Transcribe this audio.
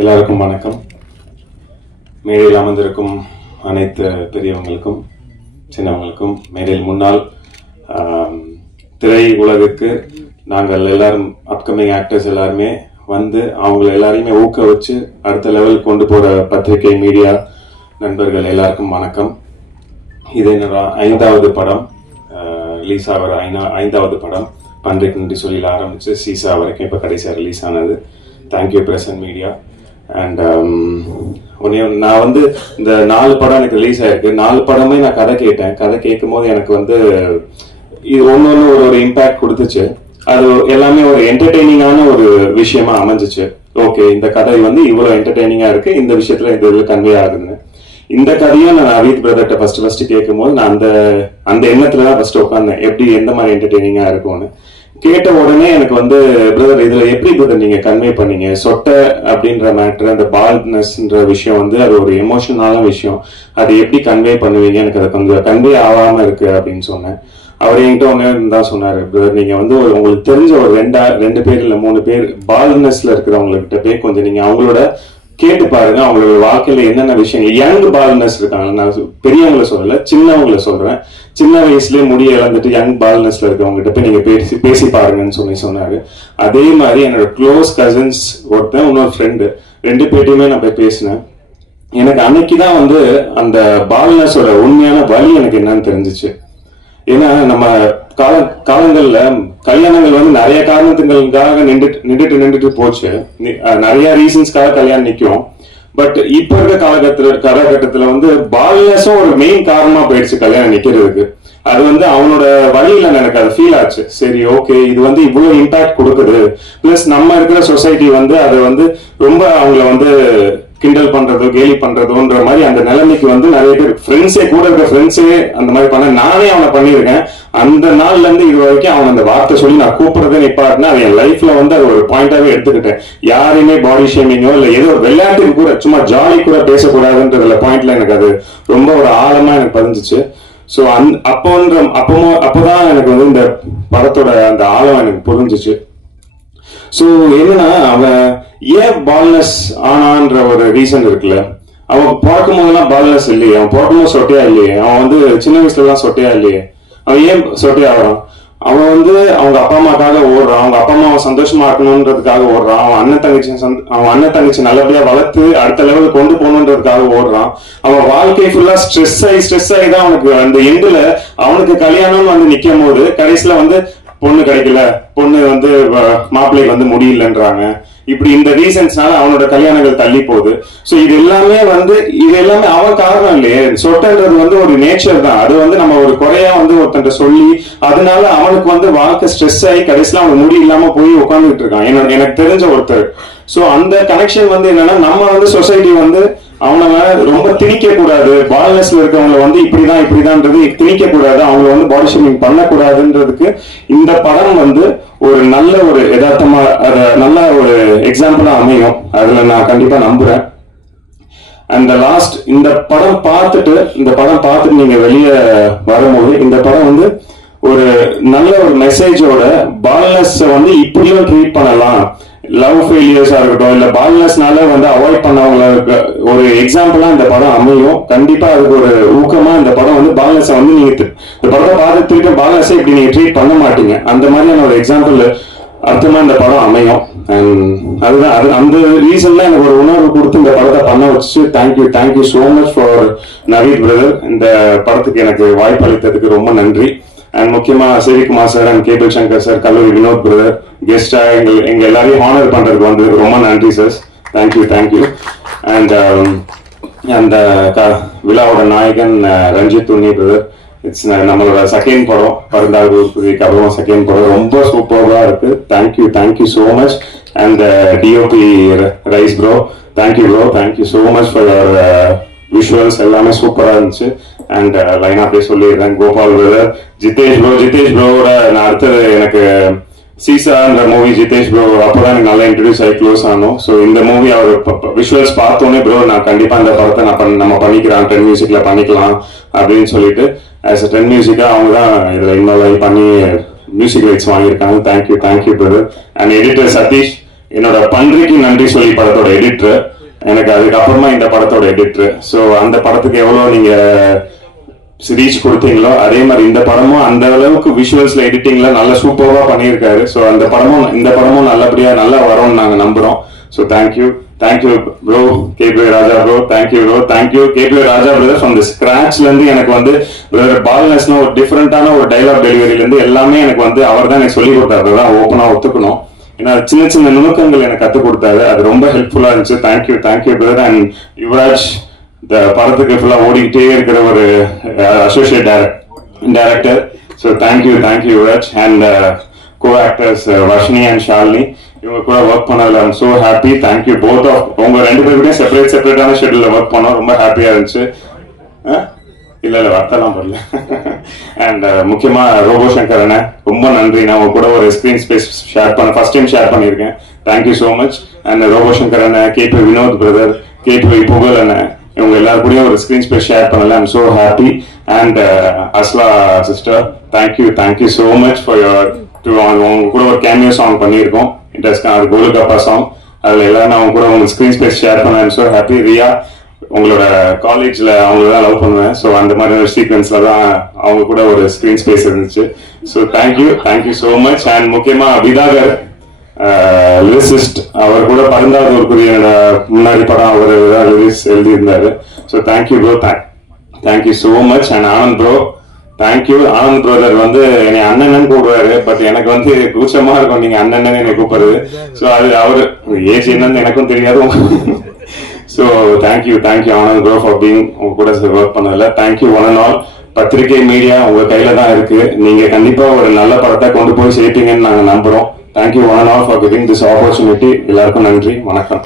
எல்லாருக்கும் வணக்கம். மேடையில் அமர்ந்திருக்கும் அனைத்து பெரியவங்களுக்கும் சின்னவங்களுக்கும், மேடையில் முன்னால் திரை உலகுக்கு நாங்கள் எல்லாரும் அப்கமிங் ஆக்டர்ஸ் எல்லாருமே வந்து அவங்களை எல்லாரையுமே ஊக்க வச்சு அடுத்த லெவலுக்கு கொண்டு போற பத்திரிகை மீடியா நண்பர்கள் எல்லாருக்கும் வணக்கம். இது என்னோட 5வது படம், ரிலீஸ் ஆகிற 5வது படம். பன்றைக்கு நன்றி சொல்லியில் ஆரம்பிச்சு சீசா வரைக்கும் இப்போ கடைசியாக ரிலீஸ் ஆனது. Thank you present media. அண்ட் நான் வந்து இந்த 4 படம் எனக்கு ரிலீஸ் ஆயிருக்கு. 4 படமே நான் கதை கேட்டேன். கதை கேட்கும் போது எனக்கு வந்து இது ஒன்று ஒரு இம்பாக்ட் கொடுத்துச்சு. அது எல்லாமே ஒரு என்டர்டெய்னிங்கான ஒரு விஷயமா அமைஞ்சிச்சு. ஓகே, இந்த கதை வந்து இவ்வளவு என்டர்டெய்னிங்கா இருக்கு, இந்த விஷயத்துல இது கன்வே ஆகுதுன்னு. இந்த கதையும் நான் அவீத் பிரதர்கிட்ட ஃபர்ஸ்ட் கேட்கும் போது நான் அந்த எண்ணத்துலதான் ஃபர்ஸ்ட் உட்காந்தேன், எப்படி எந்த மாதிரி என்டர்டெய்னிங்கா இருக்கும்னு. கேட்ட உடனே எனக்கு வந்து பிரதர் இதுல எப்படி பிரதர் நீங்க கன்வே பண்ணீங்க, சொட்டை அப்படின்ற மேட்டர், அந்த பால்ட்னஸ்ன்ற விஷயம் வந்து அது ஒரு எமோஷனலான விஷயம், அது எப்படி கன்வே பண்ணுவீங்க, எனக்கு அது கொஞ்சம் கன்வே ஆகாம இருக்கு அப்படின்னு சொன்னேன். அவர் என்கிட்ட ஒன்னு தான் சொன்னாரு, பிரதர் நீங்க வந்து உங்களுக்கு தெரிஞ்ச ஒரு 2 பேர் இல்ல 3 பேர் பால்ட்னஸ்ல இருக்கிறவங்ககிட்ட போய் கொஞ்சம் நீங்க அவங்களோட கேட்டு பாருங்க, அவங்களோட வாழ்க்கையில என்னென்ன விஷயங்கள். யங் பால்னஸ் இருக்காங்க, நான் பெரியவங்களை சொல்லல, சின்னவங்களை சொல்றேன். சின்ன வயசுலயே முடிய இழந்துட்டு யங் பால்னஸ்ல இருக்கவங்க கிட்ட போய் நீங்க பேசி பாருங்கன்னு சொன்னாரு. அதே மாதிரி என்னோட க்ளோஸ் கசின்ஸ் ஒருத்தன், இன்னொரு ஃப்ரெண்டு, 2 பேர்ட்டையுமே நான் போய் பேசினேன். எனக்கு அன்னைக்குதான் வந்து அந்த பால்னஸோட உண்மையான வலி எனக்கு என்னன்னு தெரிஞ்சிச்சு. ஏன்னா நம்ம காலங்கள்ல கல்யாணங்கள் வந்து நிறைய காரணத்துங்களுக்காக நின்றுட்டு போச்சு. நிறைய ரீசன்ஸ்க்காக கல்யாணம் நிக்கும். பட் இப்ப இருக்க காலகட்டத்துல வந்து பால்னஸும் ஒரு மெயின் காரணமா போயிடுச்சு கல்யாணம் நிக்கிறதுக்கு. அது வந்து அவனோட வழியில எனக்கு அது ஃபீல் ஆச்சு. சரி, ஓகே, இது வந்து இவ்வளவு இம்பாக்ட் கொடுக்குது. பிளஸ் நம்ம இருக்கிற சொசைட்டி வந்து அதை வந்து ரொம்ப அவங்கள வந்து கிண்டல் பண்றதோ கேலி பண்றதோன்ற மாதிரி அந்த நிலைமைக்கு வந்து நிறைய பேர் ஃப்ரெண்ட்ஸே கூட இருக்க ஃப்ரெண்ட்ஸே அந்த மாதிரி பண்ண, நானே அவனை பண்ணியிருக்கேன். அந்த நாள்ல இருந்து இது வரைக்கும் அவன் அந்த வார்த்தை சொல்லி நான் கூப்பிடுறதே நிப்பாட்டினா அது என் லைஃப்ல வந்து அது ஒரு பாயிண்டாவே எடுத்துக்கிட்டேன். யாரையுமே பாடி ஷேமிங்கோ இல்ல ஏதோ ஒரு விளையாட்டுக்கு கூட சும்மா ஜாலி கூட பேசக்கூடாதுன்றதுல பாயிண்ட்ல எனக்கு அது ரொம்ப ஒரு ஆழமா எனக்கு பதிஞ்சிச்சு. ஸோ அப்போதான் எனக்கு வந்து இந்த படத்தோட அந்த ஆழம் எனக்கு புரிஞ்சிச்சு. ஸோ என்னன்னா, அவன் ஏன் பால்னஸ் ஆனான்ற ஒரு ரீசன் இருக்குல்ல. அவன் பிறக்கும் போதெல்லாம் பால்னஸ் இல்லையே, அவன் பிறக்கும் போது சொட்டையா இல்லையே, அவன் வந்து சின்ன வயசுல எல்லாம் சொட்டையா இல்லையே, அவன் ஏன் சொட்டையாகிறான்? அவன் வந்து அவங்க அப்பா அம்மாக்காக ஓடுறான், அவங்க அப்பா அம்மாவை சந்தோஷமா இருக்கணுன்றதுக்காக ஓடுறான், அவன் அண்ணன் தங்கச்சி நல்லபடியா வளர்த்து அடுத்த லெவலுக்கு கொண்டு போகணுன்றதுக்காக ஓடுறான். அவன் வாழ்க்கை ஃபுல்லா ஸ்ட்ரெஸ் ஆகி தான் அவனுக்கு அந்த எண்டுல அவனுக்கு கல்யாணம்னு வந்து நிக்கும் போது கடைசியில வந்து பொண்ணு கிடைக்கல, பொண்ணு வந்து மாப்பிள்ளைக்கு வந்து முடியலன்றாங்க. இப்படி இந்த ரீசன்ஸ்னால அவனோட கல்யாணங்கள் தள்ளி போகுது. சோ இது எல்லாமே அவன் காரணம் இல்லையே. சொட்டன்றது வந்து ஒரு நேச்சர் தான். அது வந்து நம்ம ஒரு குறையா வந்து ஒருத்தன் சொல்லி அதனால அவனுக்கு வந்து வாழ்க்கை ஸ்ட்ரெஸ் ஆகி கடைசியில அவன் முடி இல்லாம போய் உட்காந்துட்டு இருக்கான். எனக்கு தெரிஞ்ச ஒருத்தர். சோ அந்த கனெக்ஷன் வந்து என்னன்னா, நம்ம வந்து சொசைட்டி வந்து அவனை ரொம்ப திணிக்க கூடாது, பால்னஸ்ல இருக்கவங்களை வந்து இப்படிதான்ன்றது திணிக்க கூடாது, அவங்களை வந்து பாடி ஷேமிங் பண்ணக்கூடாதுன்றதுக்கு இந்த படம் வந்து ஒரு நல்ல ஒரு யதார்த்தமா நல்ல ஒரு எக்ஸாம்பிளா அமையும். அதுல நான் கண்டிப்பா நம்புறேன். அந்த லாஸ்ட் இந்த படம் பார்த்துட்டு நீங்க வெளியே வரும்போது இந்த படம் வந்து ஒரு நல்ல ஒரு மெசேஜோட பால்னஸ் வந்து இப்படியும் ட்ரீட் பண்ணலாம், லவ் ஃபெயிலியர்ஸா இருக்கட்டும் இல்ல பால்னஸ்னால வந்து அவாய்ட் பண்ணவங்களுக்கு ஒரு எக்ஸாம்பிளா இந்த படம் அமையும். கண்டிப்பா அதுக்கு ஒரு ஊக்கமா இந்த படம் வந்து பால்னஸை வந்து நீங்க இந்த படத்தை பார்த்து திருப்பி பால்னஸை இப்படி நீங்க ட்ரீட் பண்ண மாட்டீங்க, அந்த மாதிரியான ஒரு எக்ஸாம்பிள் அர்த்தமா இந்த படம் அமையும். அதுதான் அந்த ரீசன்ல எனக்கு ஒரு உணர்வு கொடுத்து இந்த படத்தை பண்ண வச்சு thank you so much for Naveed brother. இந்த படத்துக்கு எனக்கு வாய்ப்பு அளித்ததுக்கு ரொம்ப நன்றி. அண்ட் முக்கியமா Sivakumar sir and cable Shankar sir, கல்லூரி வினோத் பிரதர் கெஸ்டா எங்க எல்லாரையும் ஹானர் பண்றதுக்கு வந்து ரொம்ப நன்றி சார். தேங்க்யூ. அண்ட் அந்த விழாவோட நாயகன் ரஞ்சித் உன்னி பிரதர், இட்ஸ் நம்மளோட செகண்ட் படம், பருந்தாவது உற்பத்திக்கு அப்புறம் செகண்ட் படம், ரொம்ப சூப்பரா இருக்கு. Thank you so much. And DOP rice bro, thank you so much for your visuals, எல்லாமே சூப்பரா இருந்துச்சு. அண்ட் லைனா அப்படியே சொல்லிடுறேன், கோபால் பிரதர், ஜிதேஷ் ப்ரோவோட நான் அடுத்தது எனக்கு சீசான்ற மூவி ஜிதேஷ் ப்ரோ அப்பதான் எனக்கு நல்லா இன்ட்ரடியூஸ் ஆகி க்ளோஸ் ஆனோம். ஸோ இந்த மூவி அவர் விஷுவல்ஸ் பார்த்தோன்னே ப்ரோ நான் கண்டிப்பா இந்த படத்தை நம்ம பண்ணிக்கிறோம், 10 மியூசிக்ல பண்ணிக்கலாம் அப்படின்னு சொல்லிட்டு ஆஸ் அ 10 மியூசிக்கா அவங்க தான் இதுல இன்வால்வ் ஆகி பண்ணி மியூசிக் ரைட்ஸ் வாங்கியிருக்காங்க. Thank you brother. And editor Sathish, என்னோட பன்றிக்கு நன்றி சொல்லி படத்தோட எடிட்டர், எனக்கு அதுக்கப்புறமா இந்த படத்தோட எடிட்டர். ஸோ அந்த படத்துக்கு எவ்வளோ நீங்க ரீச் கொடுத்தீங்களோ அதே மாதிரி இந்த படமும் அந்த அளவுக்கு விஷுவல்ஸ்ல எடிட்டிங்ல நல்ல சூப்பர்வா பண்ணியிருக்காரு. ஸோ அந்த படமும் இந்த படமும் நல்லபடியா நல்லா வரும்னு நாங்க நம்புறோம். So thank you bro KP Raja bro, thank you KP Raja brother. From the ஸ்கிராச்ல இருந்து எனக்கு வந்து பிரதர் பால்னஸ்னா ஒரு டிஃப்ரெண்டான ஒரு டைலாக் டெலிவரியில இருந்து எல்லாமே எனக்கு வந்து அவர் தான் எனக்கு சொல்லி கொடுத்தாரு. அதான் ஓப்பனா ஒத்துக்கணும். ஏன்னா சின்ன சின்ன நுணுக்கங்கள் எனக்கு கற்றுக் கொடுத்தாரு. அது ரொம்ப ஹெல்ப்ஃபுல்லா இருந்துச்சு. Thank you brother. அண்ட் யுவராஜ் இந்த படத்துக்கு ஃபுல்லா ஓடிக்கிட்டே இருக்கிற ஒரு associate director. So thank you Yuvraj. And co actors Varshini and Shalini, இவங்க கூட ஒர்க் பண்ணதுல I'm so happy. Thank you both of உங்க 2 பேருக்கிட்டையும் செப்பரேட்டான ஷெட்யூல்ல ஒர்க் பண்ணோம். ரொம்ப ஹாப்பியா இருந்துச்சு. இல்ல வார்த்தைலாம் வரல. அண்ட் முக்கியமா ரோபோ சங்கர் அண்ணன் ரொம்ப நன்றி. நான் உங்க கூட ஒரு screen space first time share பண்ணியிருக்கேன். Thank you so much. And robo Shankar அண்ணன், கேபி வினோத் பிரதர், கேபி புகழ் அண்ணன், இவங்க எல்லாரும் கூடயும் ஒரு ஸ்கிரீன் ஸ்பேஸ் ஷேர் பண்ணல. I'm so happy. And Asla sister, thank you so much for your அவங்க கூட ஒரு கேமியோ சாங் பண்ணியிருக்கோம். இன்ட்ரெஸ்டாக அது கோலுகப்பா சாங். அதில் எல்லாரும் அவங்க கூட உங்க ஸ்கிரீன் ஸ்பேஸ் ஷேர் பண்ண ஐம் சோ ஹாப்பி. ரியா, உங்களோட காலேஜ்ல அவங்க தான் லவ் பண்ணுவேன். ஸோ அந்த மாதிரி ஒரு சீக்வன்ஸ்ல தான் அவங்க கூட ஒரு ஸ்கிரீன் ஸ்பேஸ் இருந்துச்சு. So thank you so much. And முக்கியமா விதாகர் லிரிசிஸ்ட், அவர் கூட 12வது ஒரு புதிய முன்னாடி படம் அவர் லிரிக்ஸ் எழுதியிருந்தாரு. So thank you bro, thank you so much. And Anand bro, thank you. Anand brother வந்து என்னை அண்ணன் கூப்பிடுவாரு. பட் எனக்கு வந்து கூச்சமா இருக்கும் நீங்க அண்ணன் என்னை கூப்பிடுறது. ஸோ அது அவரு ஏஜ் என்னன்னு எனக்கும் தெரியாது. So thank you Anand bro for being உங்க கூட ஒர்க் பண்ணதில்ல. Thank you one and all. பத்திரிகை மீடியா உங்க கையில தான் இருக்கு. நீங்க கண்டிப்பா ஒரு நல்ல படத்தை கொண்டு போய் சேர்ப்பீங்கன்னு நாங்க நம்புறோம். Thank you one and all for giving this opportunity. எல்லாருக்கும் நன்றி, வணக்கம்.